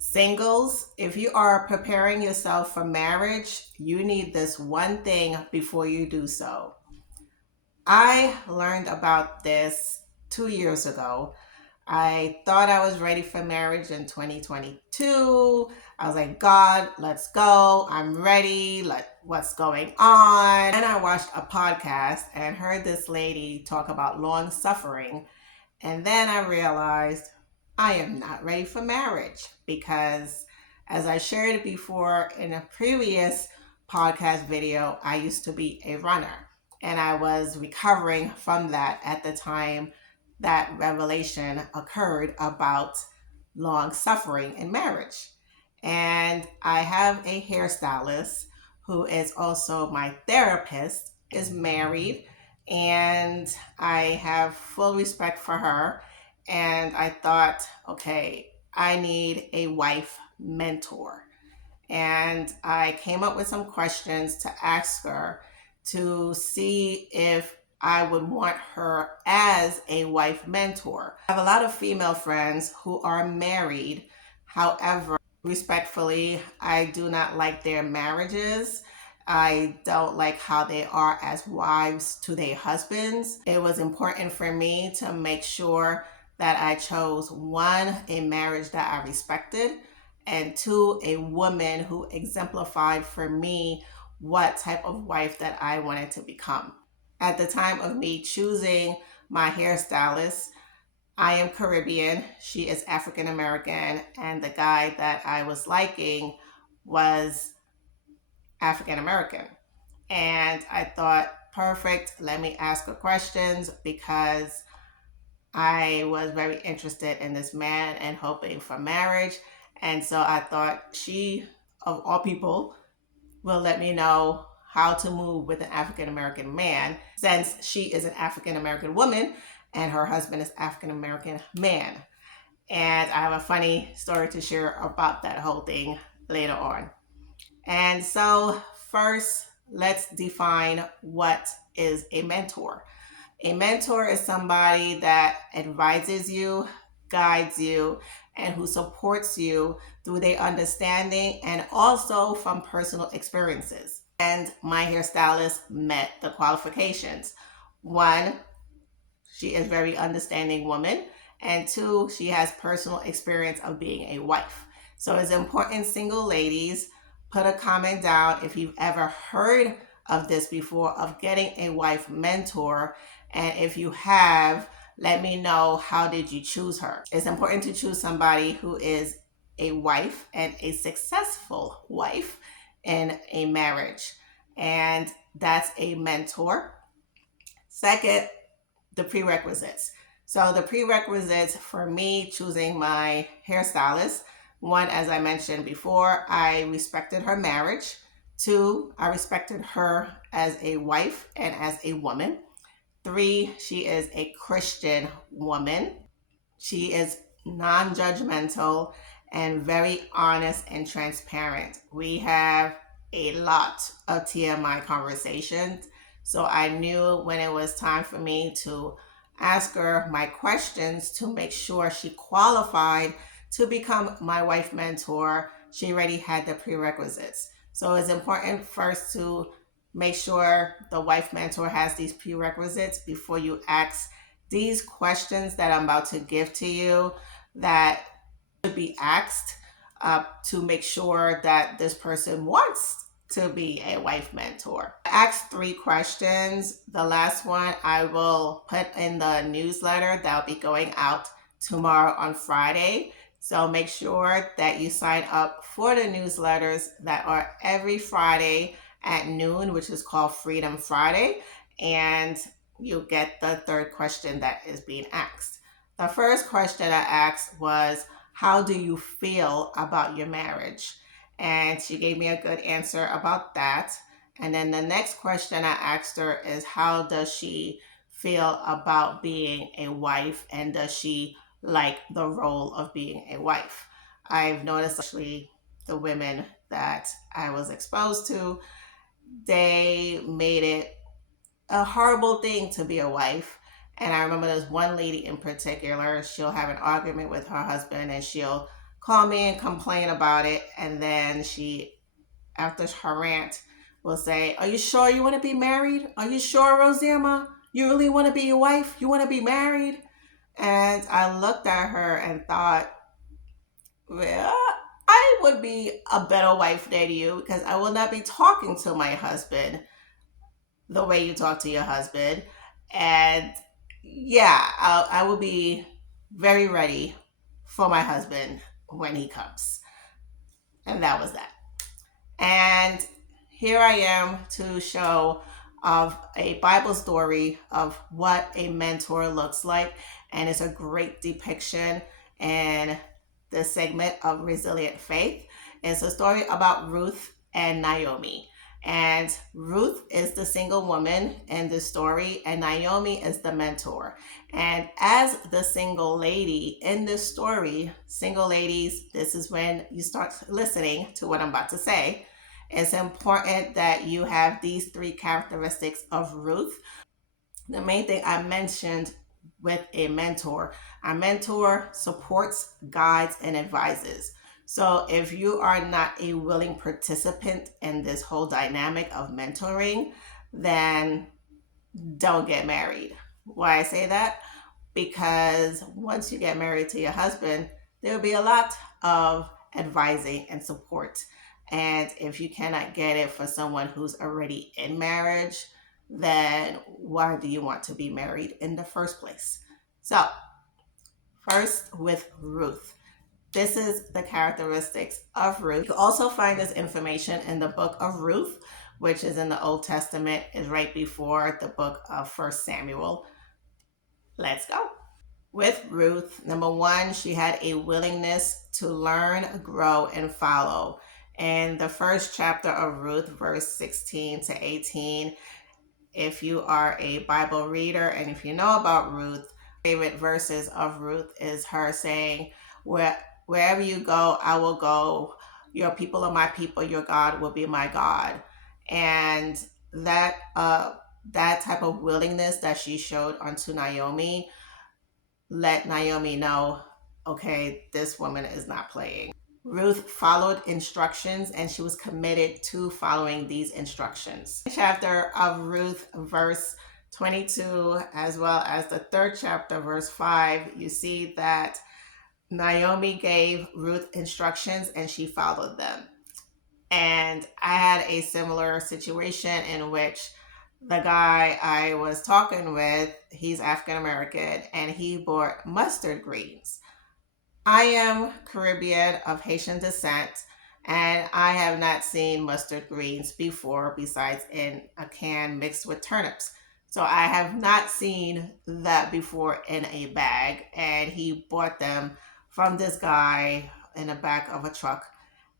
Singles, if you are preparing yourself for marriage, you need this one thing before you do so. I learned about this 2 years ago. I thought I was ready for marriage in 2022. I was like, God, let's go. I'm ready. What's going on? And I watched a podcast and heard this lady talk about long suffering. And then I realized I am not ready for marriage because, as I shared before in a previous podcast video, I used to be a runner and I was recovering from that at the time that revelation occurred about long suffering in marriage. And I have a hairstylist who is also my therapist, is married, and I have full respect for her. And I thought, okay, I need a wife mentor. And I came up with some questions to ask her to see if I would want her as a wife mentor. I have a lot of female friends who are married. However, respectfully, I do not like their marriages. I don't like how they are as wives to their husbands. It was important for me to make sure that I chose one, a marriage that I respected, and two, a woman who exemplified for me what type of wife that I wanted to become. At the time of me choosing my hairstylist, I am Caribbean, she is African American, and the guy that I was liking was African American. And I thought, perfect, let me ask her questions because I was very interested in this man and hoping for marriage. And so I thought she, of all people, will let me know how to move with an African American man since she is an African American woman and her husband is African American man. And I have a funny story to share about that whole thing later on. And so, first, let's define what is a mentor. A mentor is somebody that advises you, guides you, and who supports you through their understanding and also from personal experiences. And my hairstylist met the qualifications. One, she is a very understanding woman, and two, she has personal experience of being a wife. So it's important, single ladies, put a comment down if you've ever heard of this before, of getting a wife mentor. And if you have, let me know, how did you choose her? It's important to choose somebody who is a wife and a successful wife in a marriage. And that's a mentor. Second, the prerequisites. So the prerequisites for me choosing my hairstylist: one, as I mentioned before, I respected her marriage. Two, I respected her as a wife and as a woman. Three, she is a Christian woman. She is non-judgmental and very honest and transparent. We have a lot of TMI conversations. So I knew when it was time for me to ask her my questions to make sure she qualified to become my wife mentor, she already had the prerequisites. So it's important first to make sure the wife mentor has these prerequisites before you ask these questions that I'm about to give to you, that should be asked to make sure that this person wants to be a wife mentor. I asked 3 questions. The last one I will put in the newsletter that will be going out tomorrow on Friday. So make sure that you sign up for the newsletters that are every Friday at noon, which is called Freedom Friday. And you'll get the 3rd question that is being asked. The first question I asked was, how do you feel about your marriage? And she gave me a good answer about that. And then the next question I asked her is, how does she feel about being a wife, and does she like the role of being a wife? I've noticed actually the women that I was exposed to, they made it a horrible thing to be a wife. And I remember there's one lady in particular, she'll have an argument with her husband and she'll call me and complain about it. And then she, after her rant, will say, "Are you sure you want to be married? Are you sure, Rosamma? You really want to be your wife? You want to be married?" And I looked at her and thought, well, I would be a better wife than you because I will not be talking to my husband the way you talk to your husband. And yeah, I will be very ready for my husband when he comes. And that was that. And here I am to show of a Bible story of what a mentor looks like. And it's a great depiction in the segment of Resilient Faith. It's a story about Ruth and Naomi. And Ruth is the single woman in the story, and Naomi is the mentor. And as the single lady in this story, single ladies, this is when you start listening to what I'm about to say. It's important that you have these three characteristics of Ruth. The main thing I mentioned with a mentor supports, guides, and advises. So if you are not a willing participant in this whole dynamic of mentoring, then don't get married. Why I say that? Because once you get married to your husband, there will be a lot of advising and support. And if you cannot get it for someone who's already in marriage, then why do you want to be married in the first place? So, first with Ruth. This is the characteristics of Ruth. You can also find this information in the Book of Ruth, which is in the Old Testament, is right before the book of First Samuel. Let's go. With Ruth, number one, she had a willingness to learn, grow, and follow. In the first chapter of Ruth, verse 16 to 18, if you are a Bible reader and if you know about Ruth, favorite verses of Ruth is her saying, wherever you go, I will go. Your people are my people. Your God will be my God. And that type of willingness that she showed unto Naomi let Naomi know, okay, this woman is not playing. Ruth followed instructions and she was committed to following these instructions. Chapter of Ruth, verse 22, as well as the third chapter, verse 5, you see that Naomi gave Ruth instructions and she followed them. And I had a similar situation in which the guy I was talking with, he's African American, and he bought mustard greens. I am Caribbean of Haitian descent, and I have not seen mustard greens before besides in a can mixed with turnips. So I have not seen that before in a bag, and he bought them from this guy in the back of a truck,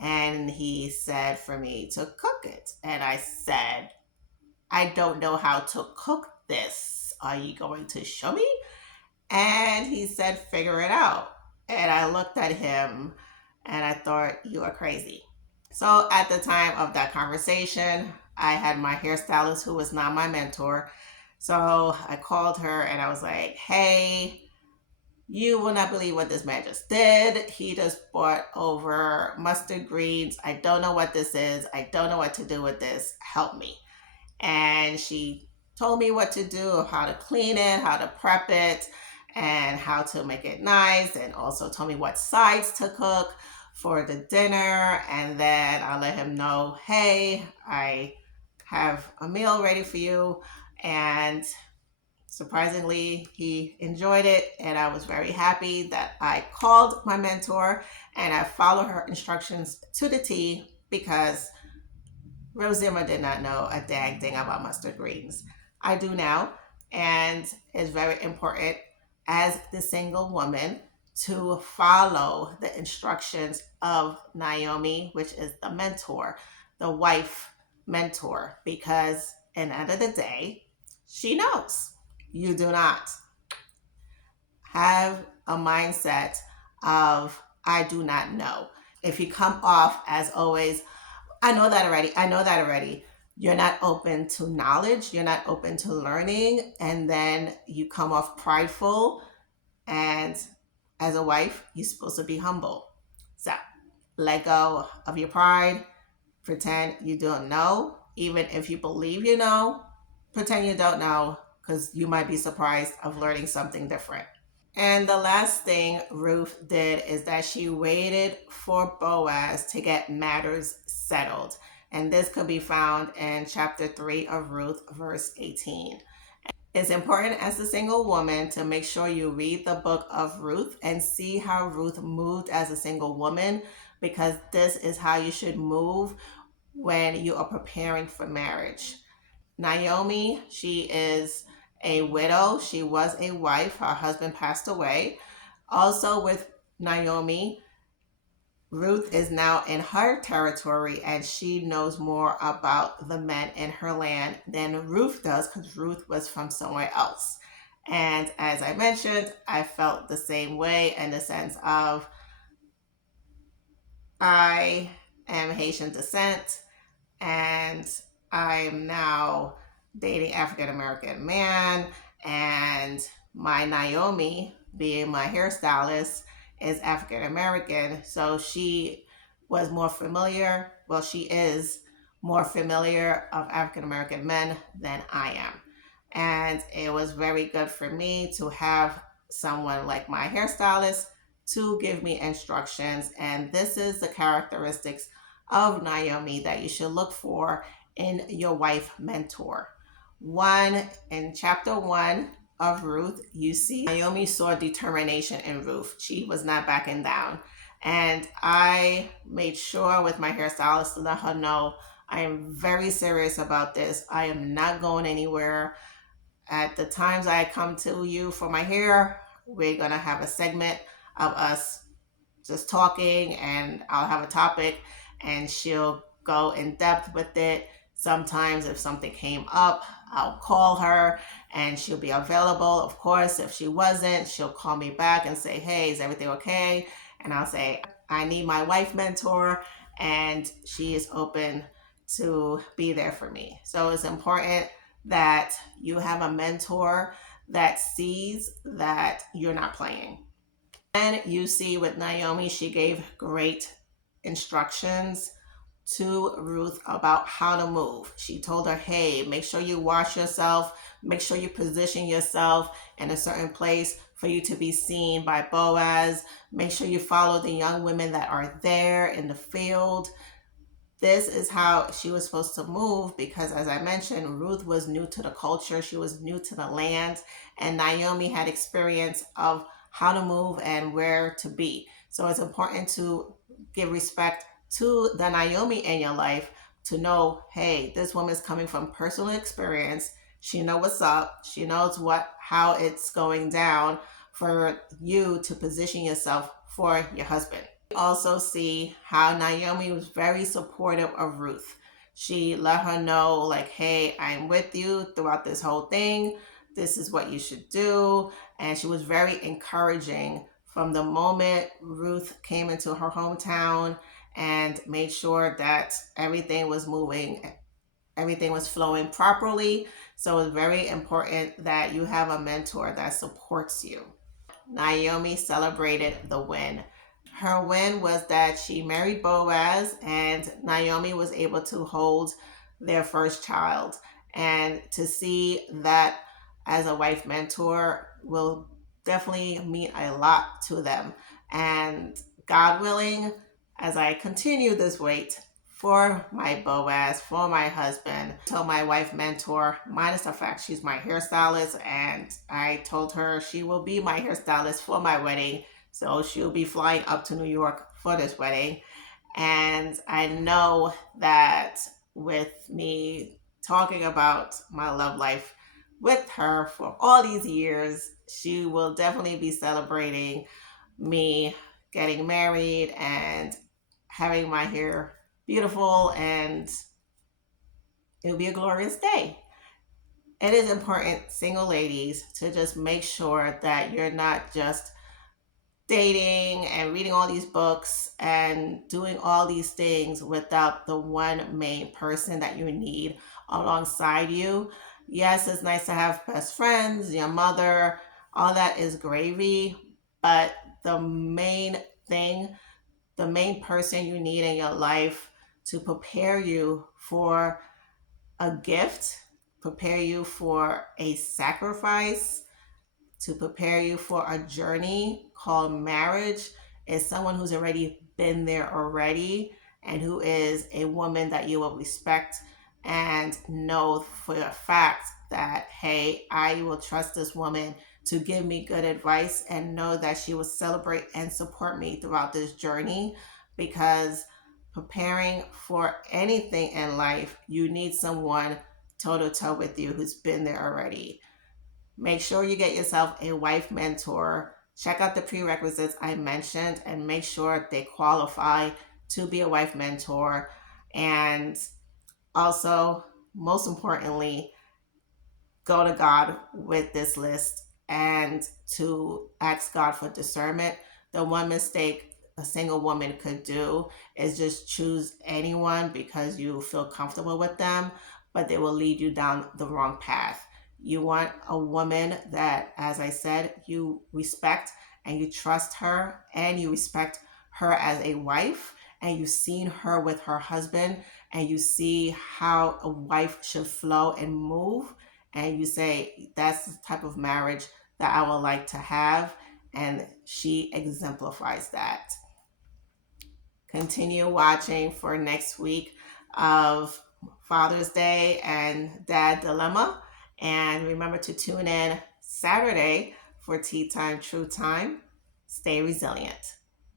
and he said for me to cook it. And I said, I don't know how to cook this. Are you going to show me? And he said, figure it out. And I looked at him and I thought, you are crazy. So at the time of that conversation, I had my hairstylist who was not my mentor. So I called her and I was like, hey, you will not believe what this man just did. He just brought over mustard greens. I don't know what this is. I don't know what to do with this. Help me. And she told me what to do, how to clean it, how to prep it, and how to make it nice, and also told me what sides to cook for the dinner. And then I let him know, hey, I have a meal ready for you. And surprisingly, he enjoyed it, and I was very happy that I called my mentor and I followed her instructions to the T because Rosamma did not know a dang thing about mustard greens. I do now, and it's very important as the single woman to follow the instructions of Naomi, which is the mentor, the wife mentor, because at the end of the day, she knows. You do not have a mindset of, I do not know. If you come off as always, I know that already. I know that already. You're not open to knowledge. You're not open to learning. And then you come off prideful. And as a wife, you're supposed to be humble. Let go of your pride. Pretend you don't know. Even if you believe you know, pretend you don't know because you might be surprised of learning something different. And the last thing Ruth did is that she waited for Boaz to get matters settled. And this could be found in chapter 3 of Ruth, verse 18. It's important as a single woman to make sure you read the book of Ruth and see how Ruth moved as a single woman, because this is how you should move when you are preparing for marriage. Naomi, she is a widow. She was a wife. Her husband passed away. Also, with Naomi, Ruth is now in her territory and she knows more about the men in her land than Ruth does because Ruth was from somewhere else. And as I mentioned, I felt the same way in the sense of I am Haitian descent and I'm now dating African American man, and my Naomi, being my hairstylist, is African American. So she was more familiar. Well, she is more familiar of African American men than I am, and it was very good for me to have someone like my hairstylist to give me instructions. And this is the characteristics of Naomi that you should look for in your wife mentor. One, in chapter 1 of Ruth, you see Naomi saw determination in Ruth. She was not backing down. And I made sure with my hairstylist to let her know I am very serious about this. I am not going anywhere. At the times I come to you for my hair, we're going to have a segment of us just talking, and I'll have a topic and she'll go in depth with it. Sometimes if something came up, I'll call her and she'll be available. Of course, if she wasn't, she'll call me back and say, "Hey, is everything okay?" And I'll say, "I need my wife mentor," and she is open to be there for me. So it's important that you have a mentor that sees that you're not playing. And you see with Naomi, she gave great instructions to Ruth about how to move. She told her, "Hey, make sure you wash yourself, make sure you position yourself in a certain place for you to be seen by Boaz. Make sure you follow the young women that are there in the field." This is how she was supposed to move because, as I mentioned, Ruth was new to the culture, she was new to the land, and Naomi had experience of how to move and where to be. So it's important to give respect to the Naomi in your life to know, hey, this woman is coming from personal experience. She knows what's up. She knows how it's going down for you to position yourself for your husband. Also see how Naomi was very supportive of Ruth. She let her know, like, "Hey, I'm with you throughout this whole thing. This is what you should do." And she was very encouraging from the moment Ruth came into her hometown and made sure that everything was moving, everything was flowing properly. So it's very important that you have a mentor that supports you. Naomi celebrated the win. Her win was that she married Boaz and Naomi was able to hold their first child. And to see that as a wife mentor will definitely mean a lot to them. And God willing, as I continue this wait for my Boaz, for my husband, told my wife mentor, minus the fact she's my hairstylist, and I told her she will be my hairstylist for my wedding. So she'll be flying up to New York for this wedding. And I know that with me talking about my love life with her for all these years, she will definitely be celebrating me getting married and having my hair beautiful, and it'll be a glorious day. It is important, single ladies, to just make sure that you're not just dating and reading all these books and doing all these things without the one main person that you need alongside you. Yes, it's nice to have best friends, your mother, all that is gravy, but the main thing, the main person you need in your life to prepare you for a gift, prepare you for a sacrifice, to prepare you for a journey called marriage is someone who's already been there already and who is a woman that you will respect and know for a fact that, hey, I will trust this woman to give me good advice and know that she will celebrate and support me throughout this journey because preparing for anything in life, you need someone toe to toe with you who's been there already. Make sure you get yourself a wife mentor. Check out the prerequisites I mentioned and make sure they qualify to be a wife mentor. And also, most importantly, go to God with this list and to ask God for discernment. The one mistake a single woman could do is just choose anyone because you feel comfortable with them, but they will lead you down the wrong path. You want a woman that, as I said, you respect and you trust her and you respect her as a wife and you've seen her with her husband and you see how a wife should flow and move and you say, that's the type of marriage that I would like to have. And she exemplifies that. Continue watching for next week of Father's Day and Dad Dilemma. And remember to tune in Saturday for Tea Time, True Time. Stay resilient.